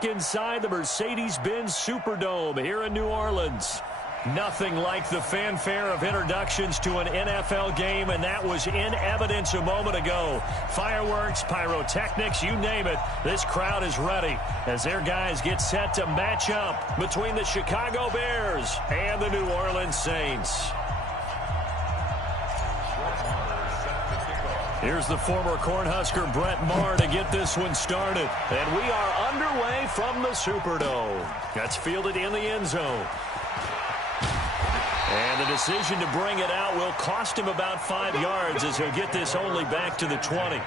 Inside the Mercedes-Benz Superdome here in New Orleans. Nothing like the fanfare of introductions to an NFL game, and that was in evidence a moment ago. Fireworks, pyrotechnics, you name it. This crowd is ready as their guys get set to match up between the Chicago Bears and the New Orleans Saints. Here's the former Cornhusker Brett Maher to get this one started. And we are underway from the Superdome. That's fielded in the end zone. And the decision to bring it out will cost him about 5 yards as he'll get this only back to the 20.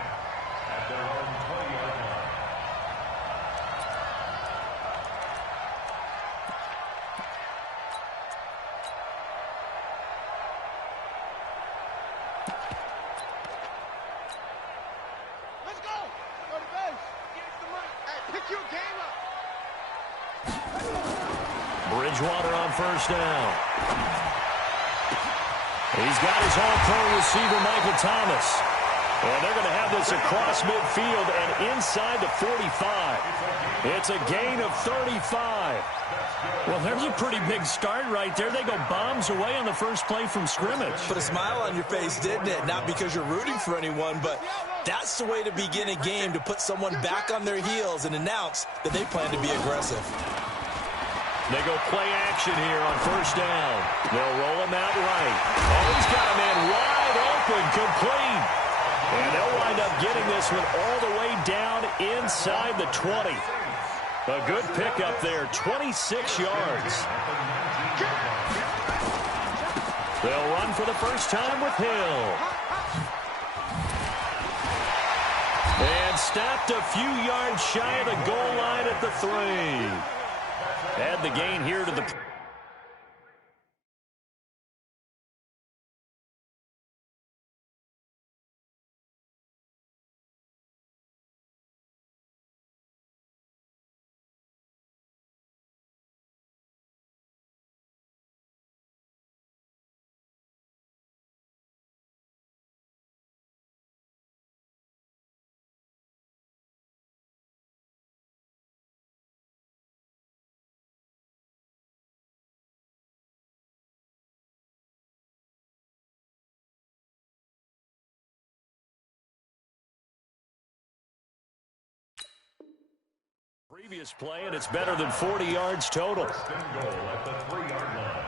Bridgewater on first down. He's got his all-pro receiver, Michael Thomas. And they're going to have this across midfield and inside the 45. It's a gain of 35. Well, there's a pretty big start right there. They go bombs away on the first play from scrimmage. Put a smile on your face, didn't it? Not because you're rooting for anyone, but that's the way to begin a game, to put someone back on their heels and announce that they plan to be aggressive. They go play action here on first down. They'll roll him out right. Oh, he's got a man wide open, complete. And they'll wind up getting this one all the way down inside the 20. A good pickup there, 26 yards. They'll run for the first time with Hill. And stopped a few yards shy of the goal line at the 3. Add the gain here to the... previous play, and it's better than 40 yards total. First and goal at the 3-yard line.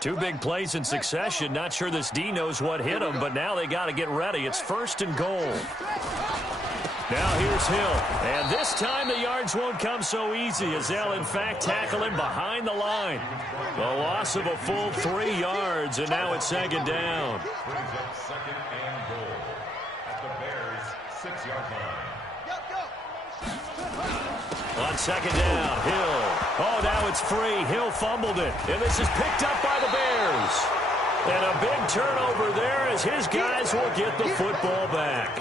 Two big plays in succession. Not sure this D knows what hit him, but now they got to get ready. It's first and goal. Now here's Hill. And this time the yards won't come so easy as they'll, in fact, tackle him behind the line. The loss of a full 3 yards, and now it's second down. Brings up second and goal at the Bears' 6-yard line. On second down, Hill. Oh, now it's free. Hill fumbled it. And this is picked up by the Bears. And a big turnover there as his guys will get the football back.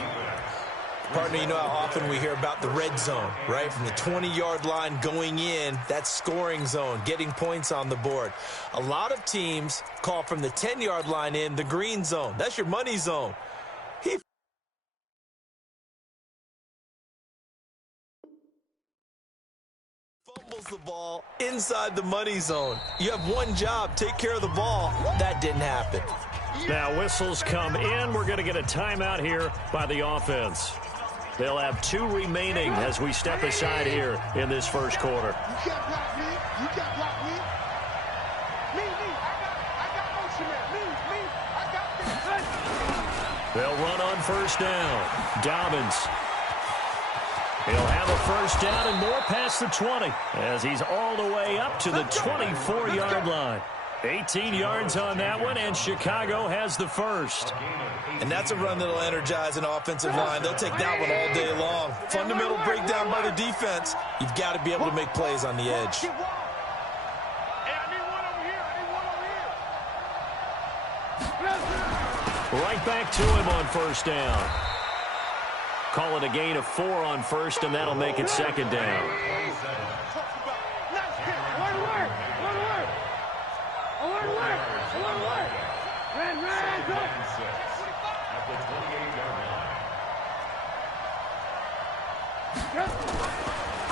Partner, you know how often we hear about the red zone, right? From the 20-yard line going in, that's scoring zone, getting points on the board. A lot of teams call from the 10-yard line in the green zone. That's your money zone. He fumbles the ball inside the money zone. You have one job, take care of the ball. That didn't happen. Now whistles come in. We're going to get a timeout here by the offense. They'll have 2 remaining as we step aside here in this first quarter. You can't block me. You can't block me. Me. I got motion man. Me. I got this. They'll run on first down. Dobbins. He'll have a first down and more past the 20 as he's all the way up to the 24-yard line. 18 yards on that one, and Chicago has the first. And that's a run that'll energize an offensive line. They'll take that one all day long. Fundamental breakdown by the defense. You've got to be able to make plays on the edge. Right back to him on first down. Call it a gain of 4 on first, and that'll make it second down.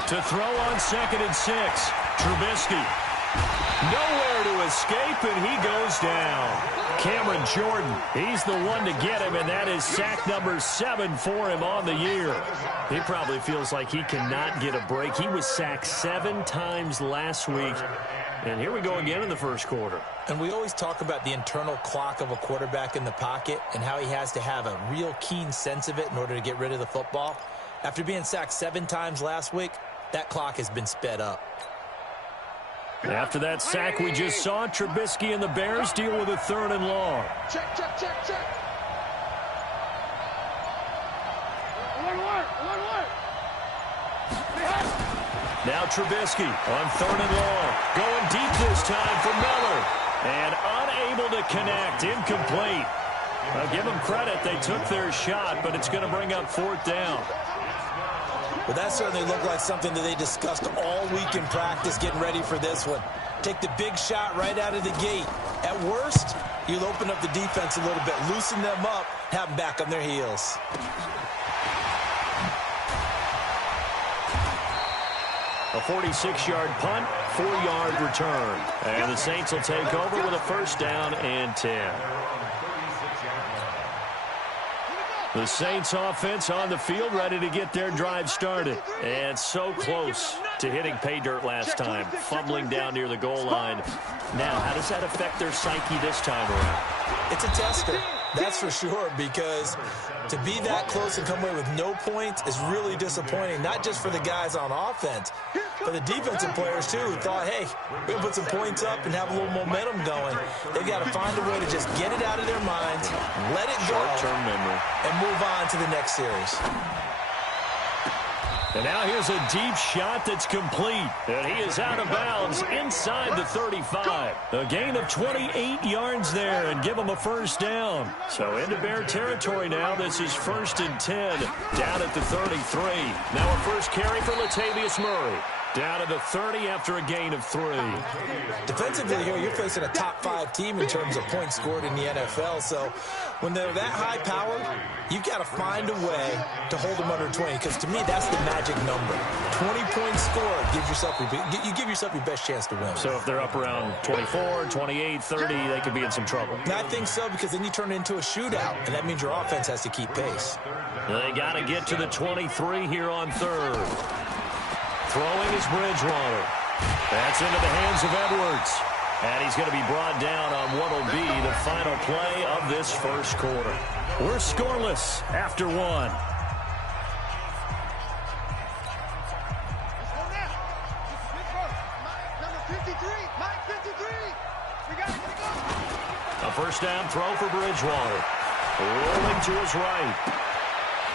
To throw on 2nd and 6. Trubisky. Nowhere to escape, and he goes down. Cameron Jordan, he's the one to get him, and that is sack number 7 for him on the year. He probably feels like he cannot get a break. He was sacked 7 times last week, and here we go again in the first quarter. And we always talk about the internal clock of a quarterback in the pocket and how he has to have a real keen sense of it in order to get rid of the football. After being sacked 7 times last week, that clock has been sped up. After that sack we just saw, Trubisky and the Bears deal with a 3rd and long. Check. Now Trubisky on 3rd and long. Going deep this time for Miller. And unable to connect. Incomplete. I'll give them credit. They took their shot, but it's going to bring up 4th down. Well, that certainly looked like something that they discussed all week in practice getting ready for this one. Take the big shot right out of the gate. At worst, you'll open up the defense a little bit, loosen them up, have them back on their heels. A 46-yard punt, 4-yard return. And the Saints will take over with a first down and 10. The Saints offense on the field, ready to get their drive started. And so close to hitting pay dirt last time, fumbling down near the goal line. Now, how does that affect their psyche this time around? It's a tester, that's for sure, because to be that close and come away with no points is really disappointing, not just for the guys on offense, but the defensive players, too, who thought, hey, we're going to put some points up and have a little momentum going. They've got to find a way to just get it out of their minds, let it go, short-term memory, and move on to the next series. And now here's a deep shot that's complete. And he is out of bounds inside the 35. A gain of 28 yards there and give him a first down. So into Bear territory now. This is 1st and 10 down at the 33. Now a first carry for Latavius Murray. Down to the 30 after a gain of 3. Defensively here, you're facing a top 5 team in terms of points scored in the NFL. So when they're that high powered, you've got to find a way to hold them under 20. Because to me, that's the magic number. 20 points scored gives yourself you give yourself your best chance to win. So if they're up around 24, 28, 30, they could be in some trouble. And I think so, because then you turn it into a shootout, and that means your offense has to keep pace. They got to get to the 23 here on 3rd. Throwing is Bridgewater. That's into the hands of Edwards. And he's going to be brought down on what will be the final play of this first quarter. We're scoreless after 1. A first down throw for Bridgewater. Rolling to his right.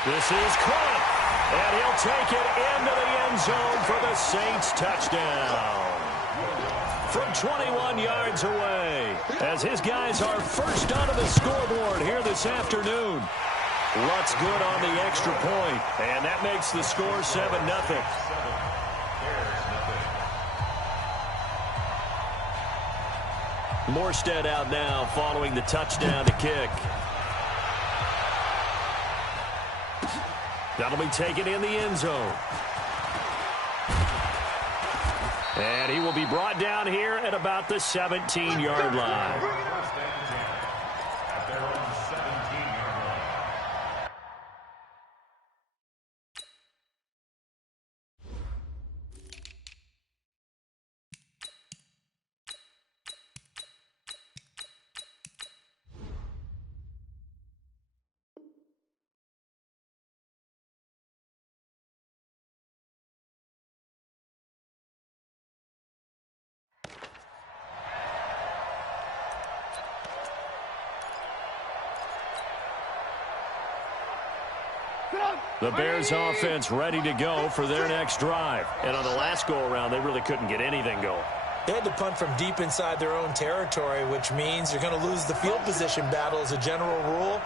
This is caught. And he'll take it into the end zone for the Saints touchdown. From 21 yards away, as his guys are first onto the scoreboard here this afternoon. Lutz good on the extra point, and that makes the score 7-0. Morstead out now following the touchdown to kick. That'll be taken in the end zone. And he will be brought down here at about the 17-yard line. The Bears offense ready to go for their next drive. And on the last go-around, they really couldn't get anything going. They had to punt from deep inside their own territory, which means you're going to lose the field position battle as a general rule.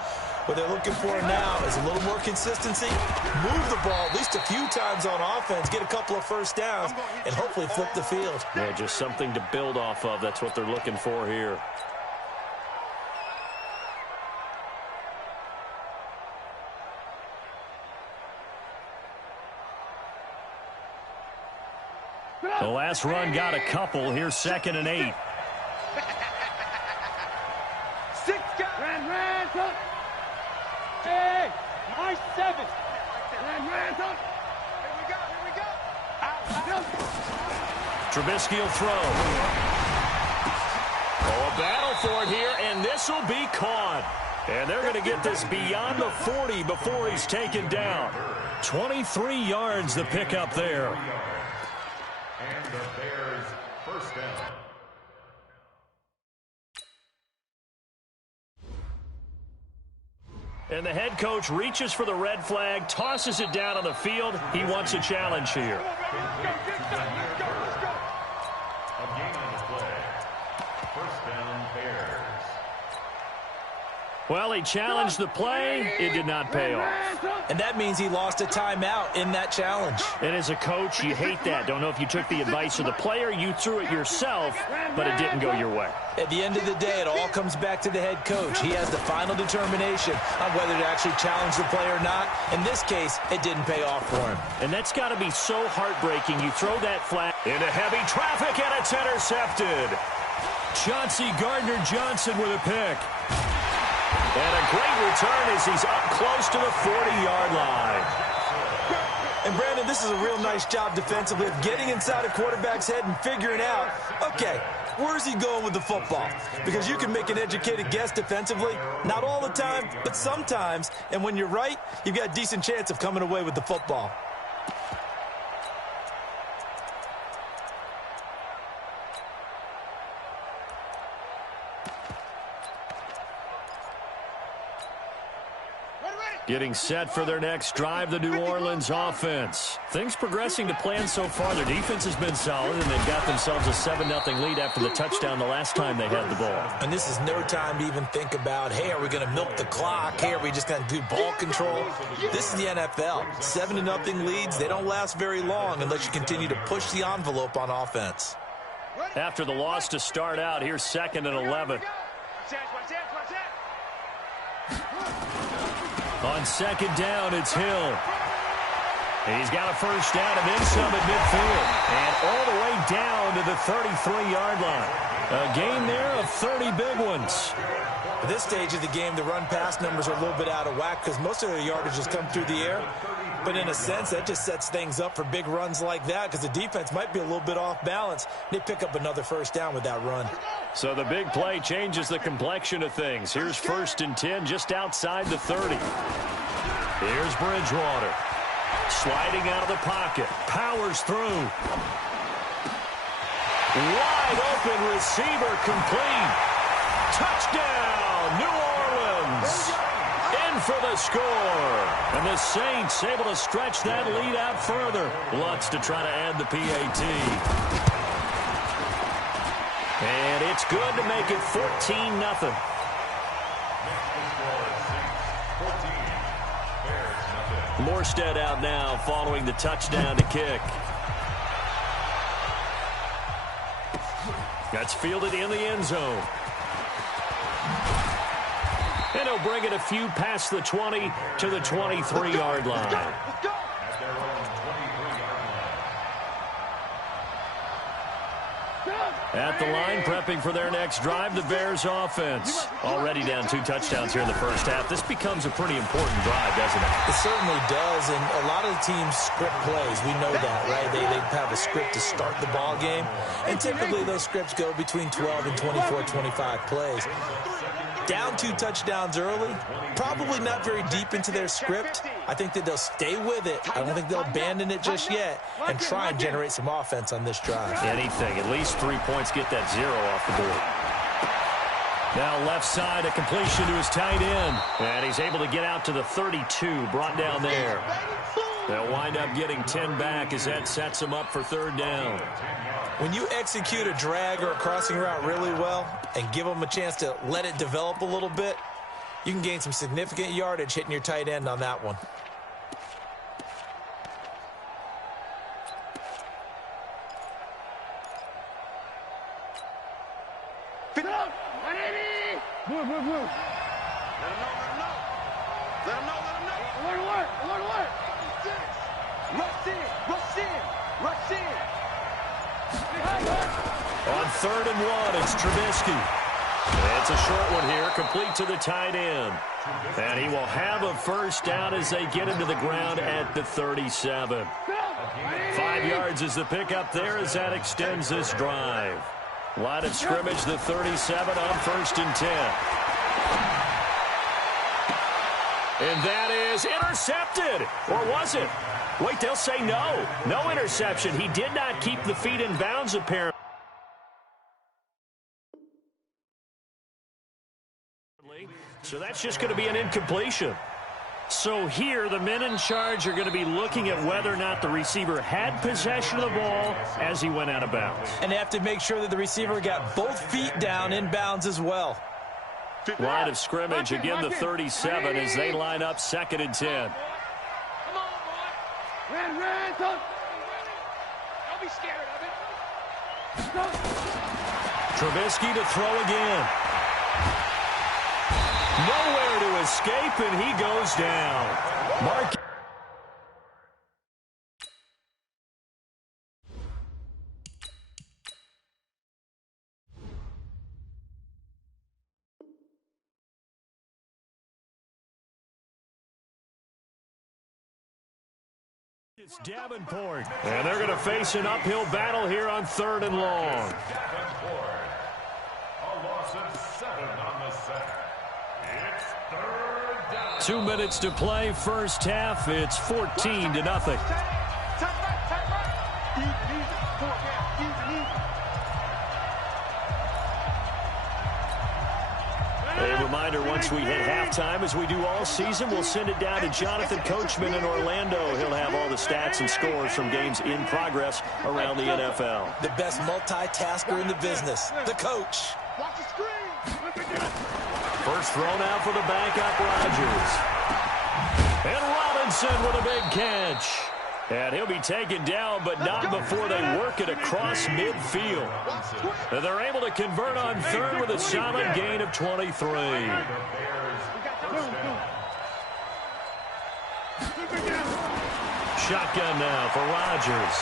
What they're looking for now is a little more consistency, move the ball at least a few times on offense, get a couple of first downs, and hopefully flip the field. Yeah, just something to build off of. That's what they're looking for here. The last run got a couple. Here's 2nd and 8. Hey, my 7. Here we go. Trubisky will throw. Oh, a battle for it here, and this will be caught. And they're going to get this beyond the 40 before he's taken down. 23 yards the pickup there. And the Bears first down. And the head coach reaches for the red flag, tosses it down on the field. He wants a challenge here. Let's go. A game on the play. First down, Bears. Well, he challenged the play. It did not pay off. And that means he lost a timeout in that challenge. And as a coach, you hate that. Don't know if you took the advice of the player, you threw it yourself, but it didn't go your way. At the end of the day, it all comes back to the head coach. He has the final determination on whether to actually challenge the play or not. In this case, it didn't pay off for him. And that's got to be so heartbreaking. You throw that flag into heavy traffic, and it's intercepted. Chauncey Gardner-Johnson with a pick. And a great return as he's up close to the 40-yard line. And, Brandon, this is a real nice job defensively of getting inside a quarterback's head and figuring out, okay, where's he going with the football? Because you can make an educated guess defensively, not all the time, but sometimes. And when you're right, you've got a decent chance of coming away with the football. Getting set for their next drive, the New Orleans offense. Things progressing to plan so far. Their defense has been solid, and they've got themselves a 7-0 lead after the touchdown the last time they had the ball. And this is no time to even think about, hey, are we going to milk the clock? Hey, are we just going to do ball control? This is the NFL. 7-0 leads, they don't last very long unless you continue to push the envelope on offense. After the loss to start out, here's 2nd and 11. On 2nd down, it's Hill. He's got a first down and then some at midfield. And all the way down to the 33-yard line. A gain there of 30 big ones. At this stage of the game, the run-pass numbers are a little bit out of whack because most of their yardage has come through the air. But in a sense, that just sets things up for big runs like that because the defense might be a little bit off balance. They pick up another first down with that run. So the big play changes the complexion of things. Here's 1st and 10 just outside the 30. Here's Bridgewater. Sliding out of the pocket. Powers through. Wide open receiver complete. Touchdown, New Orleans. In for the score. And the Saints able to stretch that lead out further. Lutz to try to add the PAT. And it's good to make it 14-0. Morstead out now following the touchdown to kick. That's fielded in the end zone. And he'll bring it a few past the 20 to the 23-yard line. At the line, prepping for their next drive, the Bears offense. Already down 2 touchdowns here in the first half. This becomes a pretty important drive, doesn't it? It certainly does, and a lot of the teams script plays. We know that, right? They have a script to start the ball game, and typically those scripts go between 12 and 24, 25 plays. Down 2 touchdowns early, probably not very deep into their script. I think that they'll stay with it. I don't think they'll abandon it just yet and try and generate some offense on this drive. Anything, at least 3 points, get that 0 off the board. Now left side, a completion to his tight end. And he's able to get out to the 32, brought down there. They'll wind up getting 10 back as that sets him up for third down. When you execute a drag or a crossing route really well and give them a chance to let it develop a little bit, you can gain some significant yardage hitting your tight end on that one. Move. Let him know. Alert. Rush in. On 3rd and 1, it's Trubisky. It's a short one here, complete to the tight end. And he will have a first down as they get into the ground at the 37. 5 yards is the pickup there as that extends this drive. Line of scrimmage, the 37 on 1st and 10. And that is intercepted. Or was it? Wait, they'll say no. No interception. He did not keep the feet in bounds, apparently. So that's just going to be an incompletion. So here, the men in charge are going to be looking at whether or not the receiver had possession of the ball as he went out of bounds. And they have to make sure that the receiver got both feet down in bounds as well. Line of scrimmage, again the 37 as they line up 2nd and 10. Come on, boy. Ran. Don't be scared of it. Trubisky to throw again. Nowhere to escape, and he goes down. Mark. It's Davenport. And they're going to face an uphill battle here on 3rd and long. Davenport. A loss of 7 on the sack. It's 3rd down. 2 minutes to play, first half. It's 14-0. A reminder, once we hit halftime, as we do all season, we'll send it down to Jonathan Coachman in Orlando. He'll have all the stats and scores from games in progress around the NFL. The best multitasker in the business, the coach. Watch the screen. First thrown out for the backup, Rodgers. And Robinson with a big catch. And he'll be taken down, but not before they work it across midfield. And they're able to convert on 3rd with a solid gain of 23. Shotgun now for Rodgers.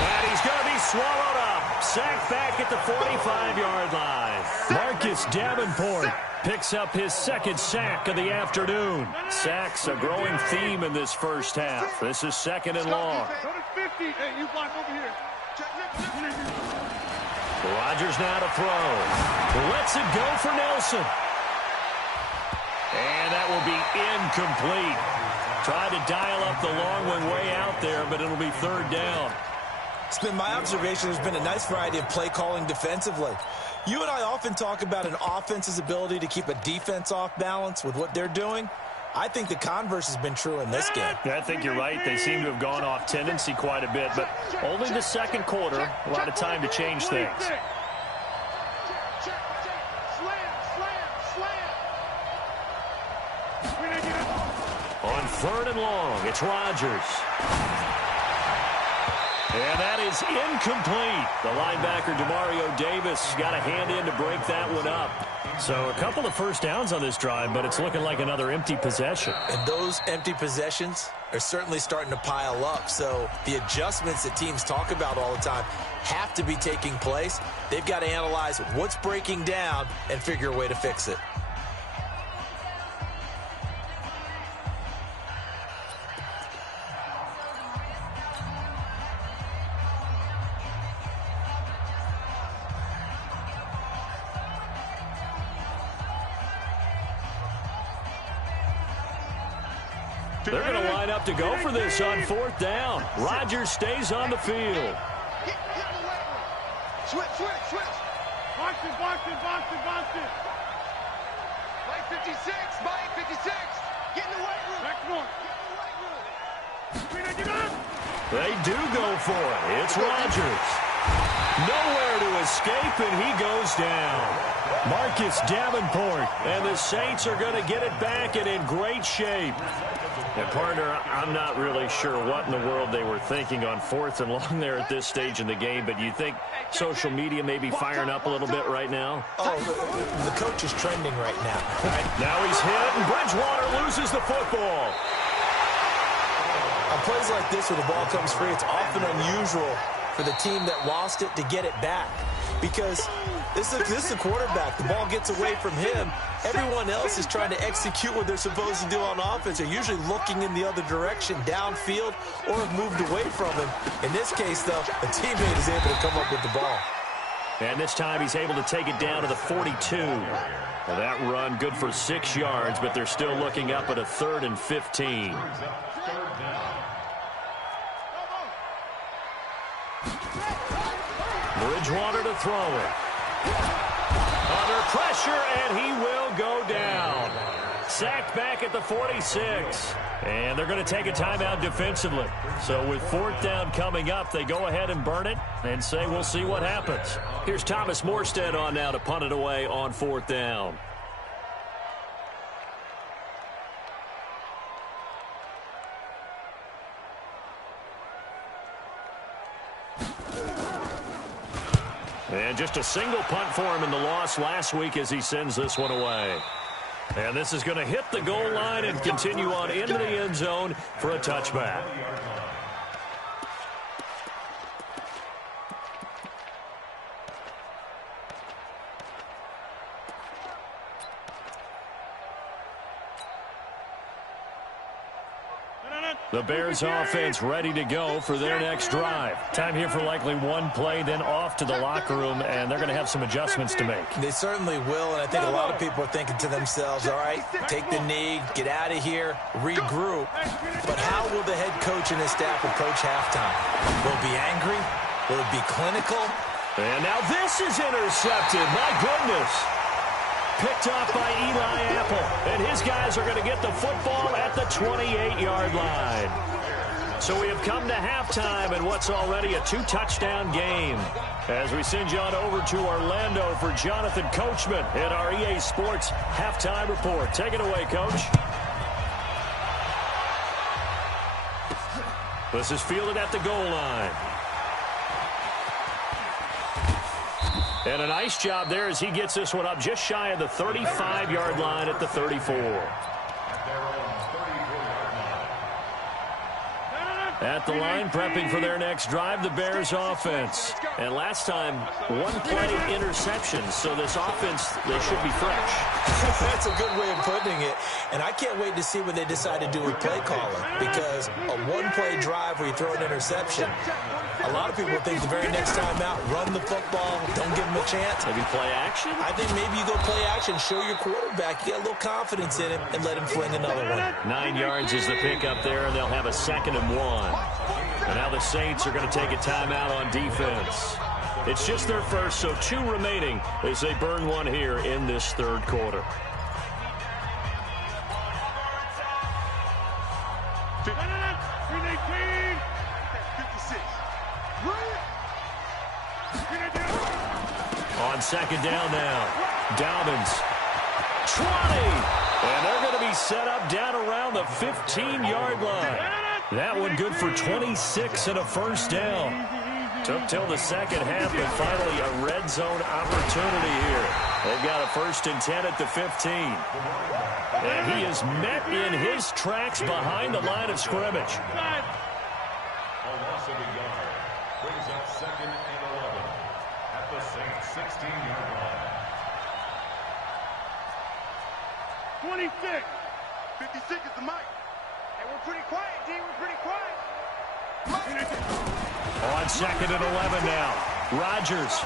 And he's going to be swallowed up. Sacked back at the 45-yard line. Marcus Davenport picks up his 2nd sack of the afternoon. Sacks a growing theme in this first half. This is 2nd and long. Rodgers now to throw. Lets it go for Nelson. And that will be incomplete. Tried to dial up the long one way out there, but it'll be 3rd down. It's been my observation there's been a nice variety of play calling defensively. You and I often talk about an offense's ability to keep a defense off balance with what they're doing. I think the converse has been true in this game. I think you're right. They seem to have gone off tendency quite a bit, but only the 2nd quarter. A lot of time to change things. On 3rd and long, it's Rodgers. And that is incomplete. The linebacker, Demario Davis, got a hand in to break that one up. So a couple of first downs on this drive, but it's looking like another empty possession. And those empty possessions are certainly starting to pile up. So the adjustments that teams talk about all the time have to be taking place. They've got to analyze what's breaking down and figure a way to fix it. They're going to line up to go for this on 4th down. Rodgers stays on the field. Switch. Box it, box it, box it, box it. Mike 56, Mike 56. Get in the weight room. Back one. They do go for it. It's Rodgers. Nowhere to escape, and he goes down. Marcus Davenport, and the Saints are going to get it back and in great shape. And, partner, I'm not really sure what in the world they were thinking on 4th and long there at this stage in the game, but you think social media may be firing up a little bit right now? Oh, the coach is trending right now. Right? Now he's hit, and Bridgewater loses the football. On plays like this where the ball comes free, it's often unusual for the team that lost it to get it back. Because this is the quarterback. The ball gets away from him. Everyone else is trying to execute what they're supposed to do on offense. They're usually looking in the other direction, downfield, or have moved away from him. In this case, though, a teammate is able to come up with the ball. And this time he's able to take it down to the 42. Well, that run good for 6 yards, but they're still looking up at a 3rd and 15. Bridgewater to throw it. Under pressure, and he will go down. Sacked back at the 46. And they're going to take a timeout defensively. So with 4th down coming up, they go ahead and burn it and say we'll see what happens. Here's Thomas Morstead on now to punt it away on 4th down. And just a single punt for him in the loss last week as he sends this one away. And this is going to hit the goal line and continue on into the end zone for a touchback. The Bears offense ready to go for their next drive. Time here for likely one play, then off to the locker room, and they're going to have some adjustments to make. They certainly will, and I think a lot of people are thinking to themselves, all right, take the knee, get out of here, regroup. But how will the head coach and his staff approach halftime? Will it be angry? Will it be clinical? And now this is intercepted. My goodness. Picked off by Eli Apple, and his guys are going to get the football at the 28-yard line. So we have come to halftime in what's already a 2-touchdown game. As we send you on over to Orlando for Jonathan Coachman in our EA Sports Halftime Report. Take it away, Coach. This is fielded at the goal line. And a nice job there as he gets this one up just shy of the 35-yard line at the 34. At the line, prepping for their next drive, the Bears offense. And last time, one play interceptions, so this offense, they should be fresh. That's a good way of putting it. And I can't wait to see what they decide to do with play calling, because a one-play drive where you throw an interception, a lot of people think the very next time out, run the football, don't give them a chance. Maybe play action? I think maybe you go play action, show your quarterback, you got a little confidence in him, and let him fling another one. 9 yards is the pickup there, and they'll have a 2nd and 1. And now the Saints are going to take a timeout on defense. It's just their first, so 2 remaining as they burn one here in this 3rd quarter. On 2nd down now, Dobbins, 20, and they're going to be set up down around the 15-yard line. That one good for 26 and a 1st down. Took till the 2nd half, but finally a red zone opportunity here. They've got a 1st and 10 at the 15. And he is met in his tracks behind the line of scrimmage. A loss of a yard brings up 2nd and 11 at the Saints 16-yard line. 26. 56 is the mic. Hey, we're pretty quiet, D. We're pretty quiet. On 2nd and 11 now. Rodgers.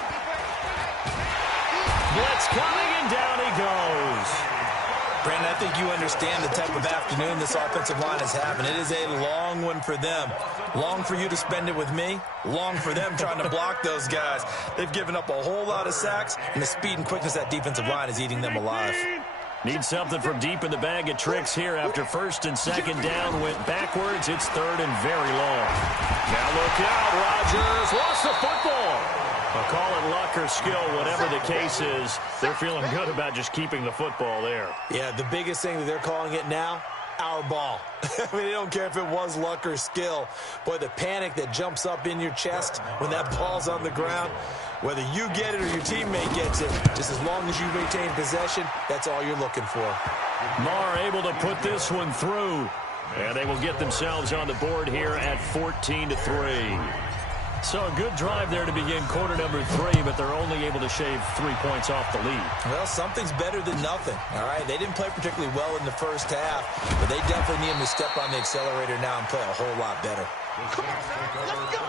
Blitz coming, and down he goes. Brandon, I think you understand the type of afternoon this offensive line is having. It is a long one for them. Long for you to spend it with me. Long for them trying to block those guys. They've given up a whole lot of sacks, and the speed and quickness of that defensive line is eating them alive. Need something from deep in the bag of tricks here after first and second down went backwards. It's third and very long. Now look out. Rodgers lost the football. I'll call it luck or skill, whatever the case is. They're feeling good about just keeping the football there. Yeah, the biggest thing that they're calling it now, our ball. I mean, they don't care if it was luck or skill. Boy, the panic that jumps up in your chest when that ball's on the ground, whether you get it or your teammate gets it, just as long as you retain possession, that's all you're looking for. Marr able to put this one through. And they will get themselves on the board here at 14-3. So a good drive there to begin quarter number 3, but they're only able to shave 3 points off the lead. Well, something's better than nothing, all right? They didn't play particularly well in the first half, but they definitely need them to step on the accelerator now and play a whole lot better. Come on, let's go.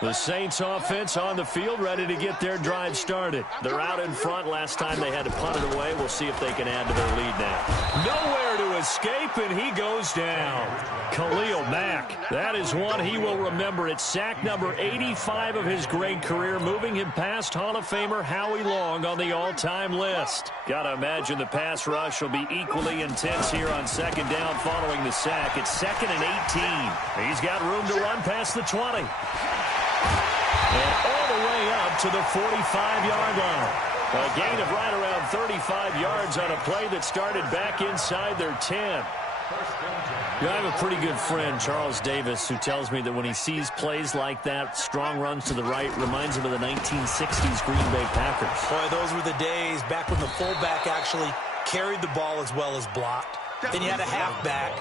The Saints offense on the field, ready to get their drive started. They're out in front. Last time they had to punt it away. We'll see if they can add to their lead now. Nowhere to escape, and he goes down. Khalil Mack. That is one he will remember. It's sack number 85 of his great career, moving him past Hall of Famer Howie Long on the all-time list. Gotta imagine the pass rush will be equally intense here on second down following the sack. It's 2nd and 18. He's got room to run past the 20. And all the way up to the 45-yard line. A gain of right around 35 yards on a play that started back inside their 10. I have a pretty good friend, Charles Davis, who tells me that when he sees plays like that, strong runs to the right, reminds him of the 1960s Green Bay Packers. Boy, those were the days back when the fullback actually carried the ball as well as blocked. Then you had a halfback.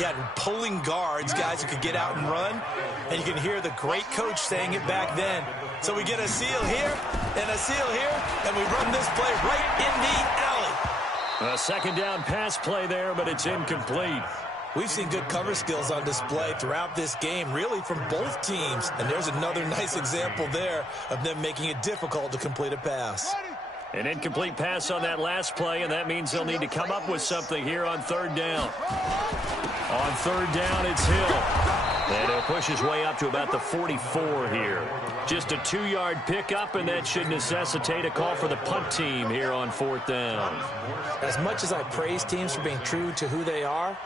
You had pulling guards, guys who could get out and run. And you can hear the great coach saying it back then. So we get a seal here and a seal here, and we run this play right in the alley. A second down pass play there, but it's incomplete. We've seen good cover skills on display throughout this game, really from both teams. And there's another nice example there of them making it difficult to complete a pass. An incomplete pass on that last play, and that means they'll need to come up with something here on third down. On third down, it's Hill. And he'll push his way up to about the 44 here. Just a 2-yard pickup, and that should necessitate a call for the punt team here on 4th down. As much as I praise teams for being true to who they are,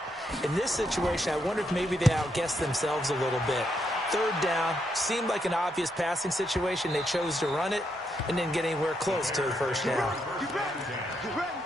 in this situation, I wonder if maybe they outguessed themselves a little bit. Third down seemed like an obvious passing situation. They chose to run it and didn't get anywhere close to the first down. Get ready.